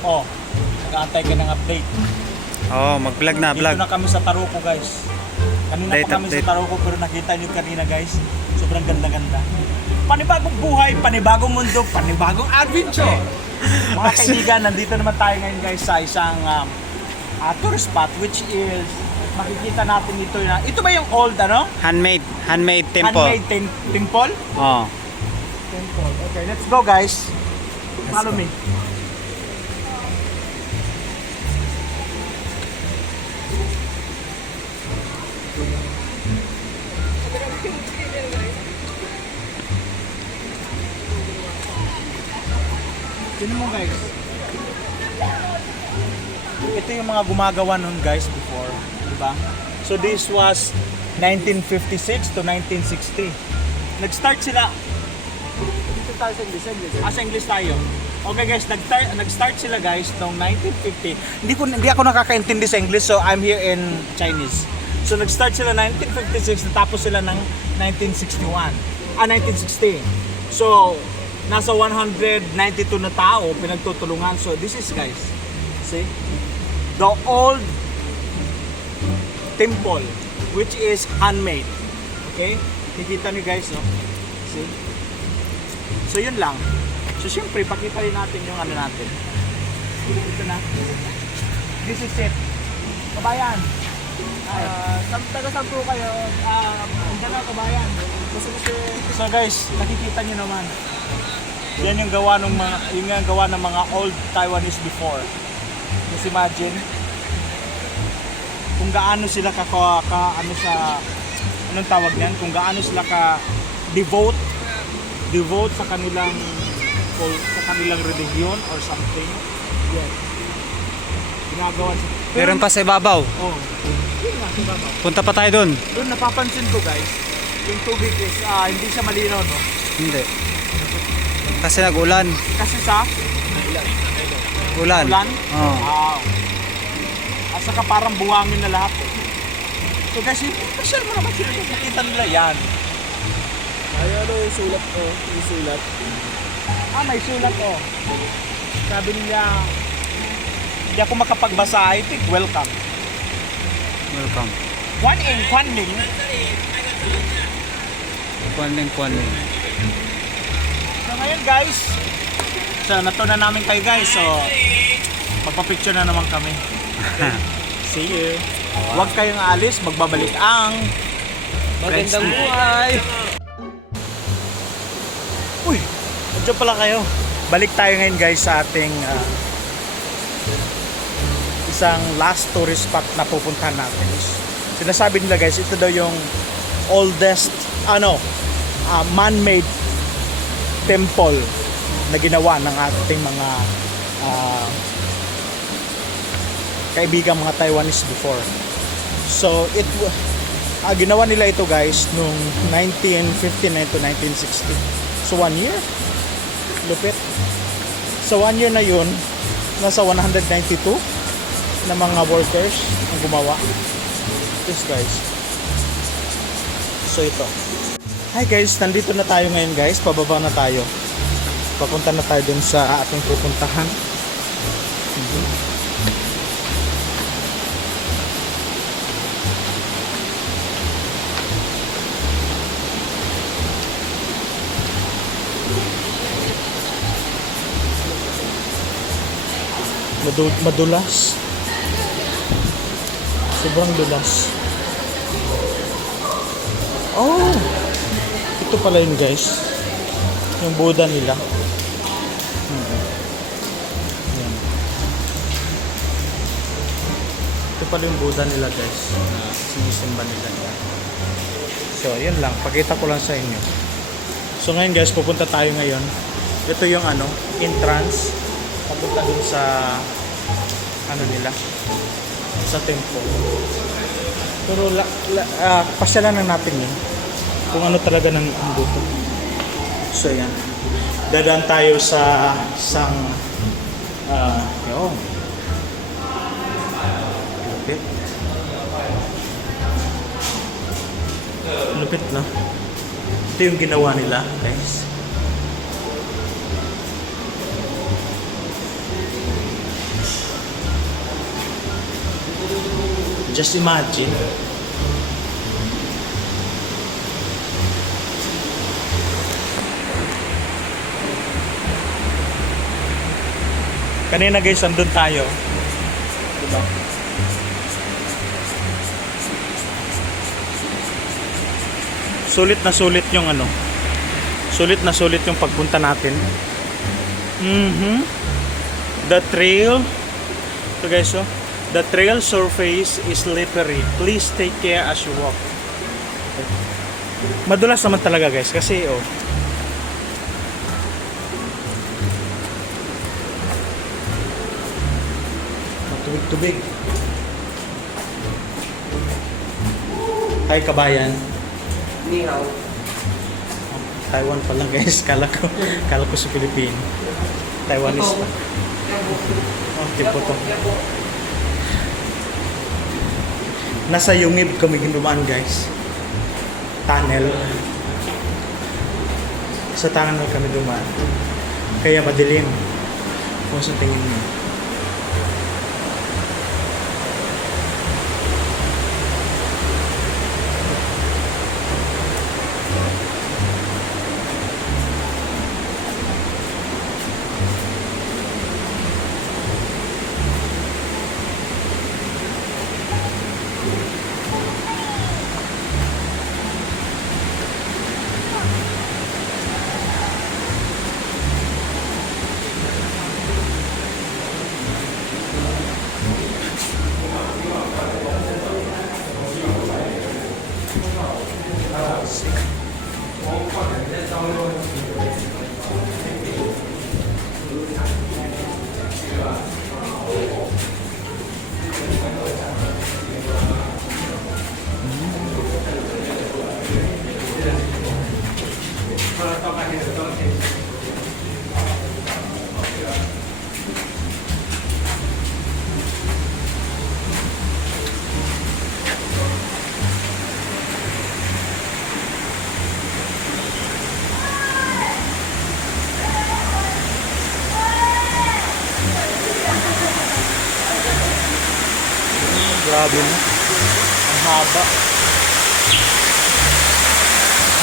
Oh, nag-aantay ka ng update. Oo, mag-vlog na, vlog. Dito na kami sa Taruco, guys. Kanina Update, pa kami update. sa Taruco, pero nakita nyo kanina, guys. Sobrang ganda-ganda. Panibagong buhay, panibagong mundo, panibagong adventure. Mga kaibigan, nandito naman tayo ngayon, guys, sa isang tourist spot, which is, makikita natin ito ba yung old, Handmade temple. Handmade temple? Oo. Temple. Okay, let's go, guys. Follow me. Tignan mo, guys. Ito yung mga gumagawa nun, guys, before, di ba? So this was 1956 to 1960. Nag-start sila. Dito tayo sa English. Sa English tayo. Okay, guys, nag-start sila, guys, noong 1950. Hindi ako nakakaintindi sa English, so I'm here in Chinese. So nag-start sila 1956, natapos sila ng 1960. So nasa 192 na tao pinagtutulungan. So this is, guys, see, the old temple, which is handmade. Okay, nakikita niyo, guys, no? See, so yun lang. So syempre pakita rin natin yung ano natin. Ito na, this is it, kabayan. Taga-sampo kayo, andyan na, kabayan. So guys, nakikita niyo naman, yan yung gawa ng mga old Taiwanese before. Just imagine kung gaano sila anong tawag niyan, kung gaano sila devote sa kanilang religion or something. Yes. Ginagawa sila. Meron pa sa ibabaw. Oh. Yun nga, sa ibabaw. Punta pa tayo doon. Doon napapansin ko, guys, yung tubig is hindi siya malinaw, no? Hindi. Kasi nag-ulan. Kasi sa Ulan. ulan? Oo. Wow. At saka parang buwangin na lahat. So guys, share mo naman sila. Nakita nila yan. Ay, ano yung sulat ko? Yung sulat. May sulat, oh. Sabi niya, hindi ako makapagbasa. I think welcome. Welcome. Kwanling. Kwanling. So ngayon, guys, natunan namin kayo, guys. So magpa-picture na naman kami. Okay. See you. Huwag kayong aalis, magbabalik ang Magandang buhay! Uy, nandiyan pala kayo. Balik tayo ngayon, guys, sa ating isang last tourist spot na pupuntahan natin. Sinasabi nila, guys, ito daw yung oldest man-made temple na ginawa ng ating mga kaibigan, mga Taiwanese before. So Ginawa nila ito guys nung 1959 to 1960. So 1 year. Lupit. So 1 year na yun, nasa 192 na mga workers ang gumawa. This guys. So ito. Hi guys, nandito na tayo ngayon guys. Pababa na tayo. Papunta na tayo dun sa ating pupuntahan. Madulas. Sobrang dulas. Oh! Ito pala yun guys. Yung Buddha nila. Yan. Ito pala yung Buddha nila guys. Na sinisimba nila yan. So, yun lang. Pakita ko lang sa inyo. So, ngayon guys, pupunta tayo ngayon. Ito yung entrance. Papunta dun sa nila. Sa temple. Pero pasyalan na natin yun. Kung ano talaga ng buto. So, yan. Dadaan tayo sa isang yun. Lupit. Lupit na. Ito yung ginawa nila, guys. Just imagine. Kanina guys, andun tayo. Diba? Sulit yung Sulit na sulit yung pagpunta natin. The trail. So guys, the trail surface is slippery. Please take care as you walk. Madulas naman talaga guys kasi tubig. Hi kabayan. Ni hao. Taiwan pa lang guys. Kala ko sa Pilipino. Taiwanese pa. Tipo to. Nasa Yungib kami ginumaan guys. Tunnel. Sa tunnel kami dumaan. Kaya madilim. Kung sa tingin mo. Grabe na. Ang haba.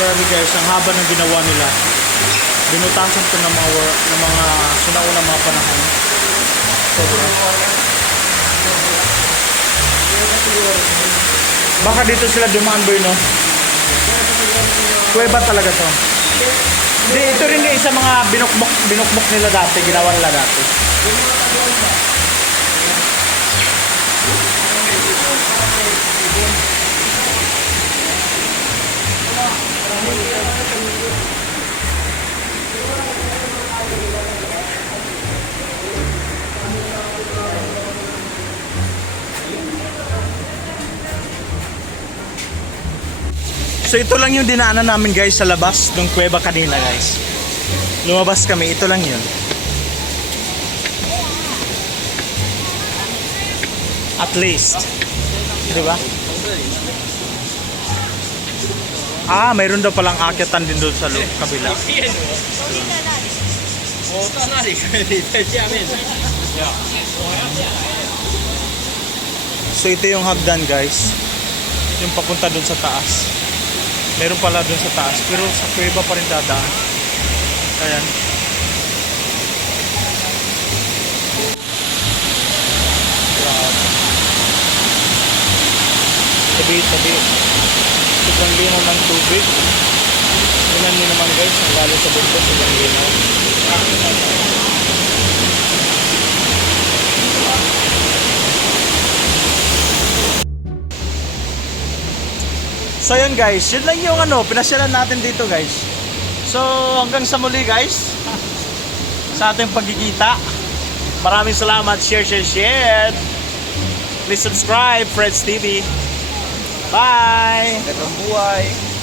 Grabe guys, ang haba ng ginawa nila. Binutasan to ng mga sinaunang mga panahon. Sobra. Baka dito sila dumaan boy, no? Kuweba talaga to. Di, ito rin yung isa mga binukbok nila dati, ginawa nila dati. So ito lang yung dinaanan namin guys sa labas ng kuweba kanina guys. Lumabas kami, ito lang yun. At least. Di ba? Mayroon daw palang akyatan din doon sa kabila. So ito yung hagdan guys. Yung papunta doon sa taas. Meron pala doon sa taas. Pero sa kuweba pa rin dadaan. Ayan. Tabi. Sobrang linaw ng tubig. Tingnan nyo naman guys, ang galing sa bundok, sobrang linaw. So yun guys, yun lang yung pinasyalan natin dito guys. So hanggang sa muli guys, sa ating pagkikita. Maraming salamat, share. Please subscribe, Fred's TV. Bye! Gandang buhay.